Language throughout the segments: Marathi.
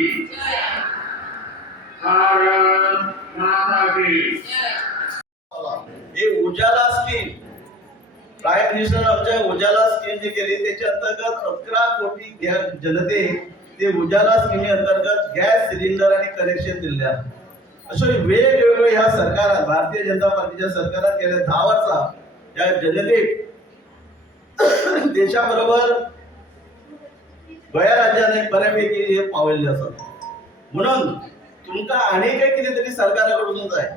की भारत माता की। हे उजाला स्कीम प्राईम मिनिस्टर आमच्या उजाला स्कीम जी केली त्याच्या अंतर्गत 11 कोटी जनते ते उजाला स्कीमी अंतर्गत गॅस सिलेंडर आणि कनेक्शन दिले. असे वेगवेगळे ह्या सरकारात भारतीय जनता पार्टीच्या सरकारात गेल्या 10 वर्षात या जनतेक देशाबरोबर गोंया राज्याने बऱ्यापैकी हे पावले असतात. म्हणून तुमका अनेक किती तरी सरकाराकडून जाय.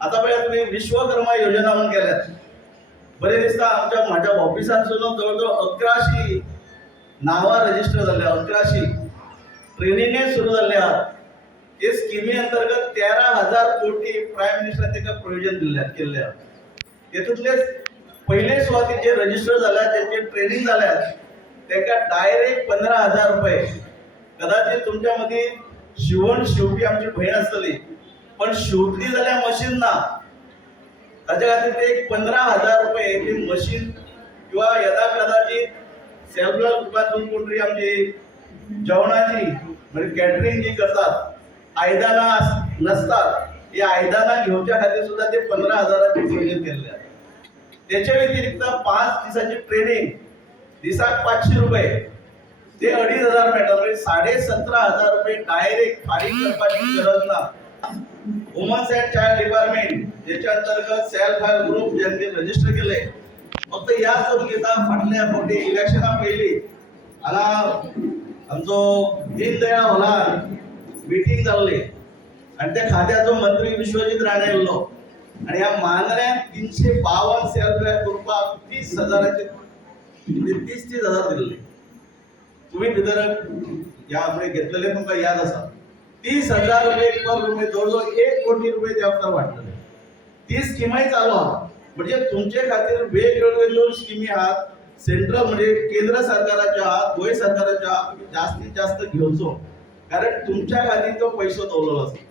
आता पळय तुम्ही विश्वकर्मा योजना म्हणून केल्यात. बरे दिसता आमच्या माझ्या ऑफिसात सुद्धा जवळजवळ 1100 नावा रजिस्टर झाले. 1100 ट्रेनिंग सुरू झाले आहात. हे स्कीमी अंतर्गत 13,000 कोटी प्राईम मिनिस्टर त्याला प्रोव्हिजन दिले केले. त्यातूनले पहिले सुरुवातीत जे रजिस्टर झाल्या त्यांचे ट्रेनिंग झाल्यात त्याका डायरेक्ट 15,000 रुपये. कदाचित तुमच्यामध्ये शिवटी आमची बहीण असतली पण शिवटली झाल्या मशीन ना त्याच्या खातीर ते 15,000 रुपये ते मशीन किंवा यदा कदाचित सेल्फ हेल्प ग्रुपातून कोणतरी आमची जेवणाची म्हणजे कॅटरिंग जी करतात आयदाना नसतात हे आयदाना घेऊच्या खातीर सुद्धा ते 15,000चे नियोजन केलेले आहे. त्याच्या व्यतिरिक्त 5 दिवसाची ट्रेनिंग दिसाक 500 रुपये ते 2,500 मिळतात. म्हणजे 17,500 रुपये डायरेक्ट फारीक करण्याची गरज ना. वुमन्स अँड चाइल्ड डिपार्टमेंट ज्याच्या अंतर्गत सेल्फ हेल्प ग्रुप ज्यांनी रजिस्टर केले फक्त या करून घेता फाटल्या मोठे इलेक्शना पहिली आला आमचो दीनदयाळ हॉलार मीटिंग जाल्ली आणि त्या खात्याचो मंत्री विश्वजित राणे येल्लो आणि ह्या मानऱ्यान 352 सेल्फ हेल्प ग्रुपाक 30,000चे 30,000 दिले. तुम्ही भितर या आपण घेतलेले तुमका याद असा 30,000 रुपये पर रुपये जवळजवळ 1 कोटी रुपये त्या वक्तार वाटतले. ती स्कीमही चालू आहे. म्हणजे तुमच्या खातीर वेगवेगळे जो स्कीमी आहात सेंट्रल म्हणजे केंद्र सरकाराच्या आहात गोय सरकाराच्या आहात जास्तीत जास्त घेवचो कारण तुमच्या खातीर तो पैसो दवरलेलो आसा.